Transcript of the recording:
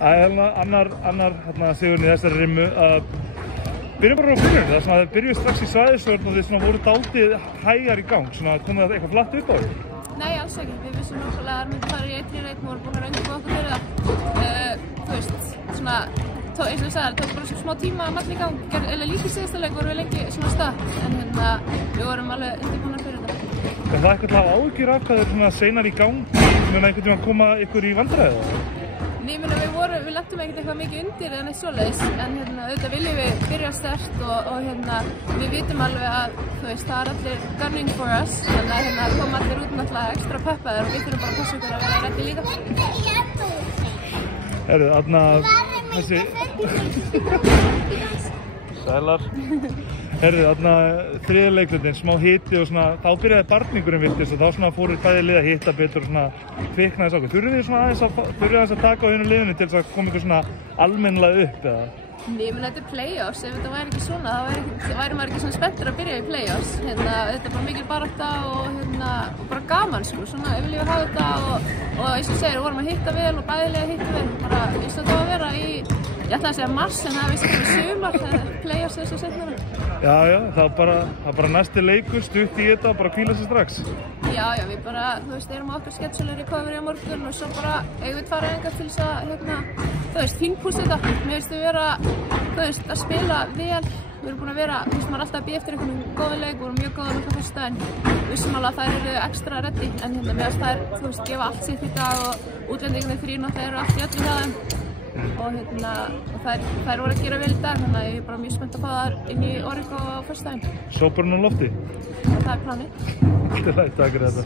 Annar sigurinn í þessari rimmu. Byrjum bara á byrjun, það sem að þið byrjuðu strax í svæðisvörn og þið voru dálítið hægar í gang, komið það eitthvað flatt upp á því? Nei, alls ekki. Við vissum náttúrulega að það myndi fara í 1-3-1 og vorum búin að undirbúa okkur fyrir það. Þú veist, eins og ég sagði, það tók bara smá tíma að malla í gang. Eða líka í síðasta leik vorum við lengi svona stað, en við vorum alveg undirbúnar fyrir það. En það eitthvað hafa áhyggjur af hvað þeir seinar í gang, mun einhvern tímann koma ykkur í vandræði? Nei, ég meina við lentum ekkert eitthvað mikið undir eða neitt svoleiðis, en auðvitað viljum við byrja sterkt og við vitum alveg að það er allir gunning for us, þannig að koma allir út náttúrulega ekstra peppaðir og við þurfum bara að passa ykkur að vera rétti líka. Herru, þessi... Sælar. Herru, þriðja leiklutin, smá hiti og þá byrjaði barningurinn virtist og þá fóru bæði lið að hitta betur og kviknaði þess okkur. Þurfið þið aðeins að taka á hinu liðinu til þess að koma ykkur almennlega upp, eða? Nei, menn þetta er play-offs, ef þetta væri ekki svona, þá væri maður ekki svona spenntur að byrja í play-offs. Þetta er bara mikil barátta og bara gaman, svona viljum við hafa þetta og eins og segir, við vorum að hitta vel og bæðilega að hitta vel. Bara, eins og þetta var að vera í, ég ætlaði að segja mars, en það vissi ekki sumar, play-offs er svo setna. Já, það er bara næsti leikur, stutt í þetta og bara hvíla sig strax. Já, við bara, erum á okkar schedule recovery á morgun og svo bara eigum við fara enga til þess að þingpústa þetta. Mér finnst við vera, að spila vel. Við erum búin að vera, maður er alltaf að bíða eftir einhvern góðum leik, við vorum mjög góðum alltaf fyrsta en vissum alveg að þær eru ekstra ready. En mér finnst þær, gefa allt sitt í dag og útlendingarnir þrír það eru allt í öllu hjá þeim. Og þær voru að gera vel í dag, þannig að ég er bara mjög spennt að fá þær inn í Origo á föstudaginn. Sóparinn á lofti? Og það er planið. Takk fyrir þetta.